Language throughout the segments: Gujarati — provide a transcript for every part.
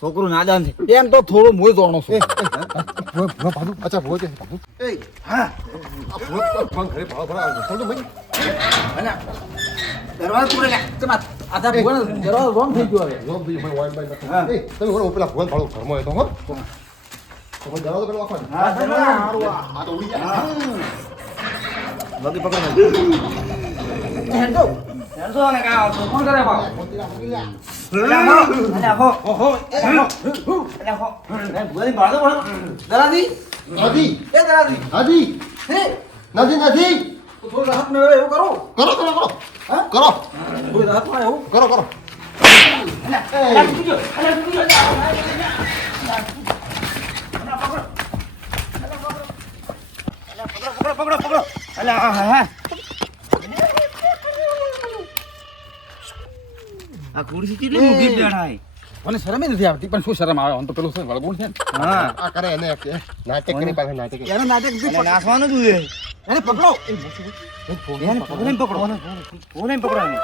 છોકરું નાદાન છે એમ તો થોડું મોય જોણો છું. અચ્છા ભોજ દરવાજો પૂરે આધા ભગવાન દરવાજો રોંગ થઈ ગયો હવે. પેલા ભોજ ભાડો ઘરમાં હતો હો તમે જવા દો પેલો આખો આ તો ઉડી જાય લગી પકડ હેન્ડો ને કા કોણ કરે બા અલ્યા હો બોલી બાળો દરાદી નદી એ દરાદી નદી હે નદી નદી થોડું રાહત મેળવે એવું કરો કરો કરો કરો હા કરો થોડું રાહત મળે એવું કરો કરો અલ્યા કુજો પકડો અલ્યા હા આ ખુરશી કેટલી મૂકી બેઠાય મને શરમ નથી આવતી પણ શું શરમ આવે આમ તો પેલું છે વળગુણ છે ને. હા આ કરે એને નાટક કરી પાસે નાટક એનો નાટક એટલે નાસવાનું જ ઉડે એને પકડો એને ફોને પકડો ફોને પકડો એને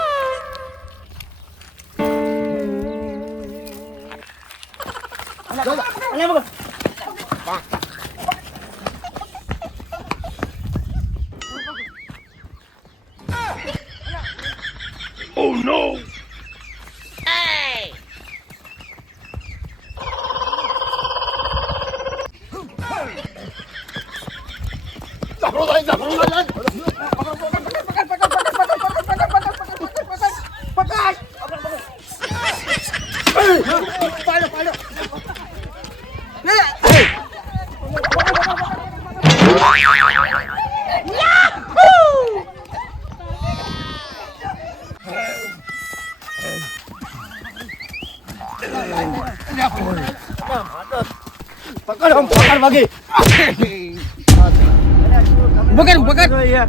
અલ્યા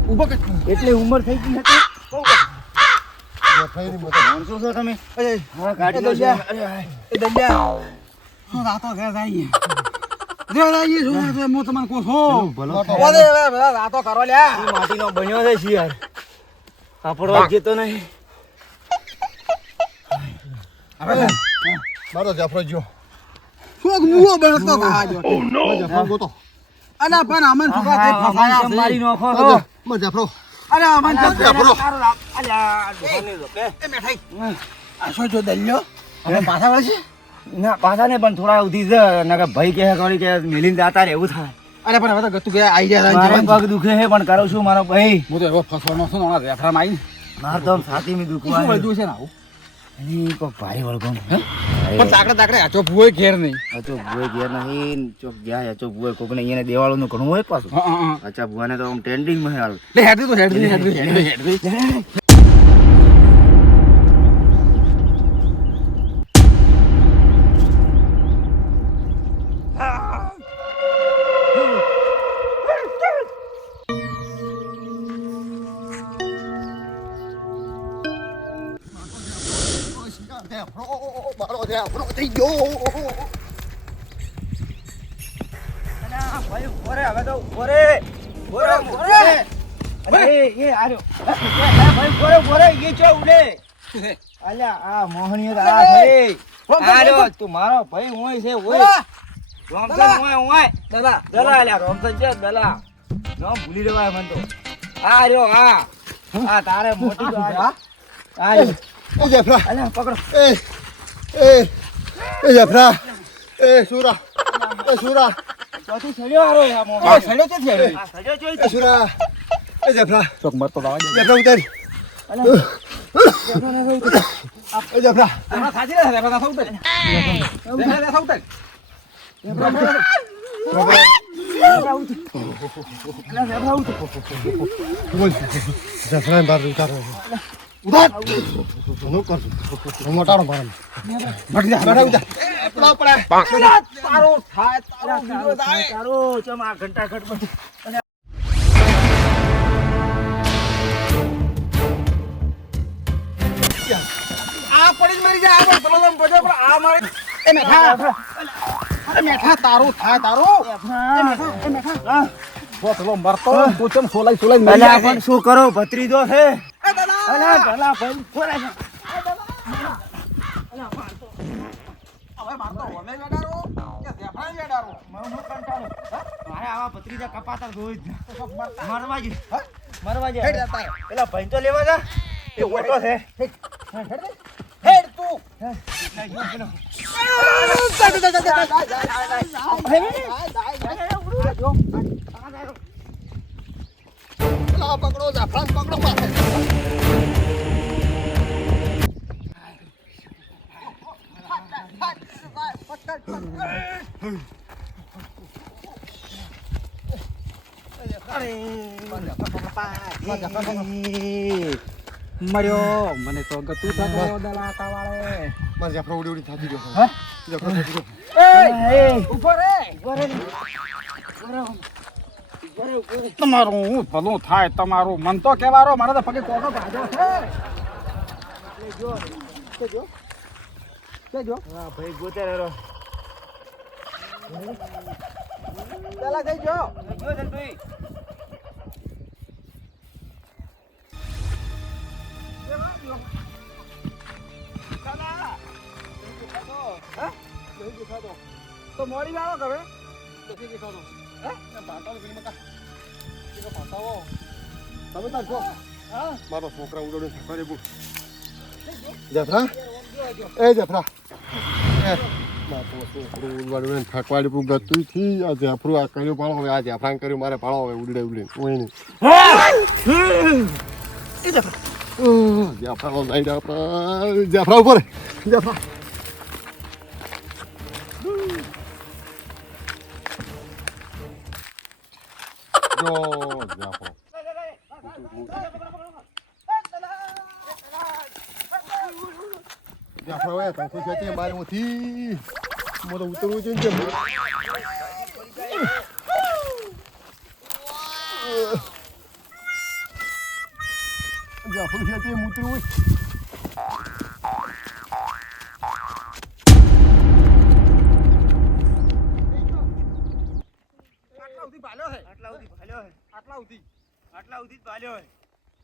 પકડ એટલે ઉંમર થઈ ગઈ હતી માણસો છો તમે હા ગાડી લો છે એ દંડિયા શું રાતો ઘેર જઈએ હું તમને કહું છું ભલો રાતો કરો લ્યા માટીનો બન્યો છે શિયાર આપણો જેતો નહીં મારો જાફરો જો શું મુઓ બળતો કાજો જાફરો ગોતો અલા પણ અમન સુકા તે ફસાયા મારી છે નોખો છો મારો જાફરો અરે અમન તો જાફરો અલ્યા જોને લો કે એ મેઠાઈ આ શું જો દલ્યો હવે પાછા વળશે ના પાછા ને પણ થોડા ઉધી છે નકર ભાઈ કહે કરી કે મેલીને જાતા રે એવું થાય અરે પણ હવે તો ગતું ગયા આઈ ગયા મારે પગ દુખે છે પણ કરું છું મારો ભાઈ હું તો એવો ફસવાનો છું ને રેફરામાં આવીને માર તો છાતી માં શું દુખવા વળ્યું છે ને આવું એની કો ભારે વળગો પણ તાકડે આચો ભૂએ ઘેર નહીં અચો ભૂએ ગયા નહીં ચોક ગયા અચો ભૂએ કોકને અહીંયા દેવાળું નું ઘણું હોય પાછું અચ્છા ભૂવાને તો આમ ટ્રેન્ડિંગ માં હાલ લે હેડવી મારો જાફરો થઈ ગયો ભાઈ ઓરે હવે તો ઓરે એ આર્યો ભાઈ ઓરે એ ચો ઉડે અલ્યા આ મોહણીયો આ ભાઈ આર્યો તું મારો ભાઈ હોય છે ઓય રોમસન હોય દલા અલ્યા રોમસન છે દલા નો ભૂલી દેવાય મન તો આર્યો આ તારે મોટી તો આ એ જાફરા અલ્યા પકડો એ જાફરા એ સુરા ચોથી સડ્યો આરો આ મોહ સડ્યો છે આ સડ્યો જોઈ એ સુરા એ જાફરા ચોક મરતો દાવા દે જાફરા ઉતાર એ જાફરા આ ખાજી રે રેફરા થાઉ તને રેફરા થાઉ તને જાફરા બાર ઉતાર ઉતાર નો કર મોટાનો મારમ મટ જા ઉતાર પેલા પડે પેલા તારો થાય તારો બીજો થાય તારો ચમ આ ઘંટા ઘટ બધું આ પડી જ મરી જાય આગળ પેલો તો બજો પણ આ મારે એ મેઠા અરે મેઠા તારું થાય તારું એ મેઠા બો પેલો મરતો તું ચમ સોલાઈ મરી અલ્યા જાય પણ શું કરો ભત્રીજો છે એ દાદા અલ્યા ભલા ભાઈ કોરા છે હવે મારતો હોને વેડારો કે દેફાઈ વેડારો મરમો કંટાળો મારે આવા ભત્રીજા કપાતા જોઈ જ મરવા જ મરવા જ હેડ જતા પેલા ભાઈ તો લેવા જા એ ઓટો છે હેડ તું પેલા પકડો જાફરાન પકડો પાસે મર્યો મને તો ગતું થતો દલાકા વાળે મારે જાફરા ઉડી થાકી ગયો હા? જાફરા થાકી ગયો એ ઉભો રે તમારું હું ભલું થાય તમારું મન તો કેવારો મારે તો પગે કોટો ભાજો છે જો હા ભાઈ ગોતેર રો પેલા જઈ જો જો જંતુઈ તો મોડી લાવો હવે નથી દેખાતો હે પાટાળ ફિલ્મ કા કે પાટાવો તમે તાર જો હા મારો છોકરા ઉડોડે થાકવા દે જાફરા એ જાફરા મારો છોકરો ઉડવાડે થાકવા દે ગતું થી આ જાફરું આ કર્યું પાડો હવે આ જાફરાન કર્યું મારે પાડો હવે ઉડડે ઉડે ઓય નહીં જાફરા લઈ જાફરા ઉપર જાફરા જો જાફરો જાફરા હોય તો છે મારે ઓથી મોટો ઉતરવું છે કે જાફરો છે તે ઉતરવું આટલા ઉધી ભાલ્યો હે આટલા સુધી આટલા ઉધી જ ભાલ્યો હે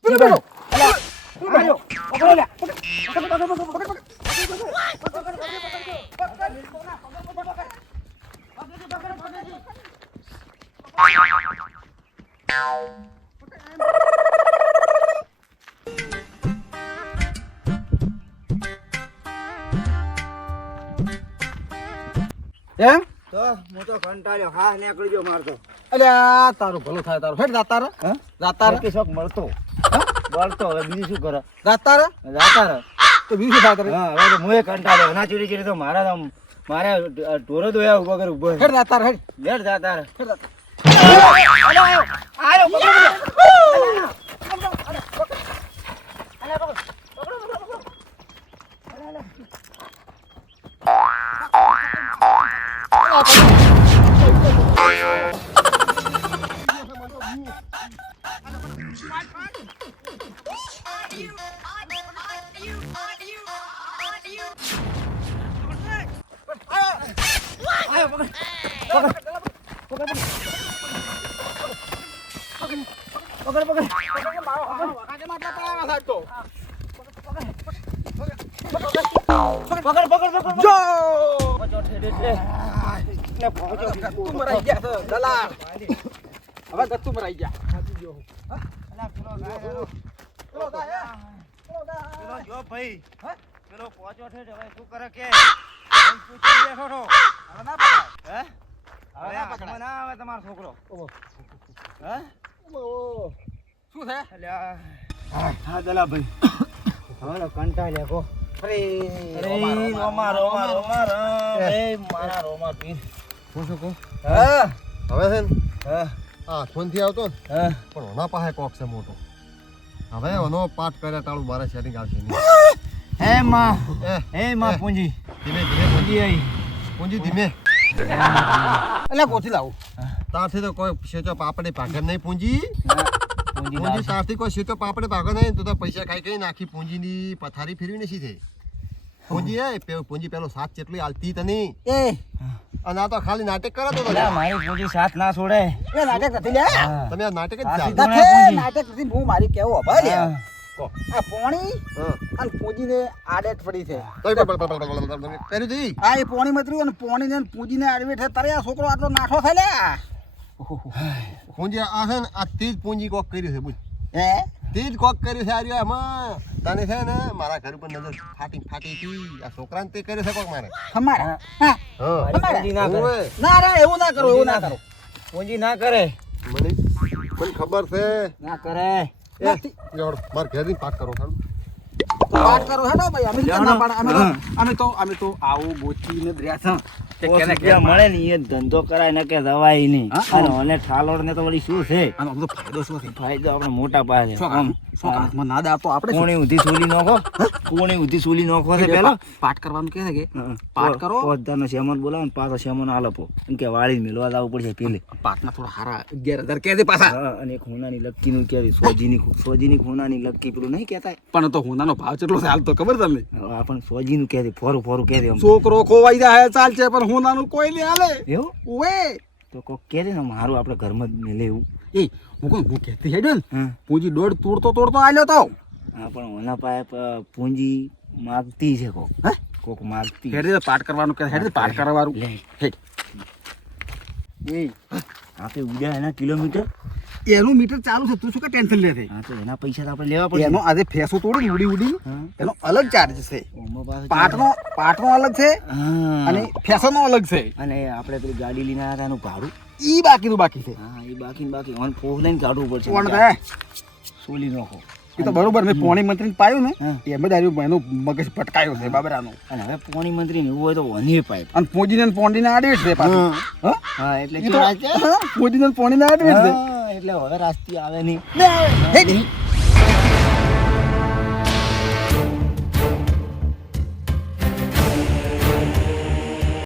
આયો પકડો લે એમ તો હું તો કંટાળ્યો હા નીકળી ગયો મારતો અલ્યા તારું ભલું થાય તારું હેડ જાતા રે હા જાતા રે કે શોખ મળતો બળતો હવે બીજું શું કરે જાતા રે જાતા રહે તો બીજું થાય તારે હા હવે તો મુએ કંટાળ્યો ના ચીડી ચીડી તો મારા તો મારે ઢોરો દોયા ઉભો કરી ઉભો હેડ જાતા રે હેડ લેટ જાતા રહે હેડ જાતા આયો પકડ જો પહોંચો ઠેડ એટલે ને પહોંચો તું મરાઈ ગયા છે દલા હવે ગતું મરાઈ ગયા અલા પેલો ગાય પેલો ગાય પેલો જો ભાઈ હે પેલો પહોંચો ઠેડ હવે શું કરે કે ભાઈ પૂછી બેઠો છો હવે ના પકડાય હે હવે ના હાથમાં ના આવે તમારો છોકરો ઓહો હે શું છે અલ્યા હા દલા ભાઈ હવે કંટાળ્યા કો અરે રોમા રોમા રોમા રામ એ મારા રોમા પીર હું શું કહું હા હવે છે ને હા આ ફોનથી આવતો ને હા પણ ઓના પાસે કોક છે મોટો હવે ઓનો પાઠ કર્યા ટાળું મારે સેટિંગ આવશે નહીં હે માં એ હે માં પૂંજી ધીમે ધીમે પૂંજી આઈ પૂંજી ધીમે એટલે ગોથી લાવું તારથી તો કોઈ શેચો પાપડે ભાગે નહીં પૂંજી પૂંજી પૂંજી તારથી કોઈ શેચો પાપડે ભાગે નહીં તું તો પૈસા ખાઈ ખાઈ નાખી પૂંજીની પથારી ફેરવી નથી થઈ પૂંજી પૂંજી પેલો સાથ જેટલી હાલતી તને એ અને આ તો ખાલી નાટક કરે તો અલ્યા, મારી પૂંજી સાથ ના છોડે. એ નાટક નથી લે હા. તમે આ નાટક જ હાથી ચાલો. તો- નથી નાટક નથી હું મારી કેવું હવે લે હા. આ પોણી હા. અને પૂંજીને આડેટ પડી છે કર્યું તી આ એ પોણી મતરી અને પોણીને ને પૂંજીને આડવી છે તારે આ છોકરો આટલો નાઠો થાય લે પૂંજી આ છે ને આ તે જ પૂંજી કોક કર્યું છે બોલ હે તે જ કોક કર્યું છે આ રહ્યો એમાં તને છે ને મારા ઘર ઉપર નજર ફાટી હતી આ છોકરાને તે કર્યું છે કોક મારે અમારા હા હા મારી પૂંજી ના કરે. ઓવે. ના ના એવું ના કરો એવું ના કરો પૂંજી ના કરે. મને ખબર છે ના કરે. નથી. જોડ માર ઘેરથી પાક કરો ખાલી વાત કરો હેડો ભાઈ અમે તો જાણો. ના પાડે અમે તો આવું ગોચીને દ્ર્યા છે કે પોસ કેને રૂપિયા મળે ને એ ધંધો કરાય ને કે દવાઈ નહીં. હા? અને ઓને ઠાલોડ ને તો વળી શું છે આનો બધો ફાયદો શું છે ફાયદો આપણે મોટા પાસે શું આમ હાથમાં ના દે આપો આપણે શું? કોણી ઊંધી સોલી નોખો કોણી ઊંધી સોલી નોખો છે પેલો પાઠ કરવાનું કહે છે કે પાઠ કરો. પોતાનો શેમન બોલાવો ને પાછો શેમન આલપો એમ કે વાળી મેળવા લાવવું પડશે પેલે. પાઠના થોડા હારા 11,000 કહે છે પાછા હા, અને એક હોનાની લક્કીનું કહેવાય સોજીની હોનાની લક્કી પેલું નહીં કહેતા પણ તો હોનાનો ભાવ કેટલો છે હાલ તો ખબર તમને આપણ સોજીનું કહે ફોરું કહે આમ. છોકરો ખોવાઈ જાય ચાલશે પણ હોનાનું કોઈ નહીં હાલે એવું ઓવે તો કોક કહે ને મારું આપણે ઘરમાં જ મેલે એવું. એ હું કહેતી હેડ્યો ને હા પૂંજી દોડ તોડતો આલ્યો તો હા, પણ ઓના પાસે પૂંજી માગતી છે હે? કોક માગતી હેડે પાઠ કરવાનું કે હેડે પાઠ કરવાનું લે. હેડ એ આપણે ઉડ્યા એના કિલોમીટર. એનું મીટર ચાલુ છે તું શું કે ટેન્શન લે છે હા, તો એના પૈસા તો આપણે લેવા પડે. એનો આજે ફેસો તોડી ઉડી હા. એનો અલગ ચાર્જ છે ઓમાં પાછું પાઠનો અલગ છે હા. અને ફેશનનો અલગ છે અને આપણે પેલી ગાડી લઈને આવ્યા હતા એનું ભાડું. ઈ બાકી છે હા, એ બાકી ઓન ફોર લઈને કાઢવું પડશે. કોણ થાય સોલી નાખો. એ તો બરોબર મેં પોણી મંત્રીને પાયું ને હા. એમ જ આવ્યું એનું મગજ પટકાયો છે બાબરાનો અને હવે પોણી મંત્રી ને એવું હોય તો વની પાઇપ. અને પૂંજીને ને પોંડીને આડવી છે પાછું હા હા, એટલે ઈ તો કેવું છે? હા, પૂંજીને ને પોંડીને આડવી છે હા, એટલે હવે રાસ્તી આવે નહીં. લે, હેડ.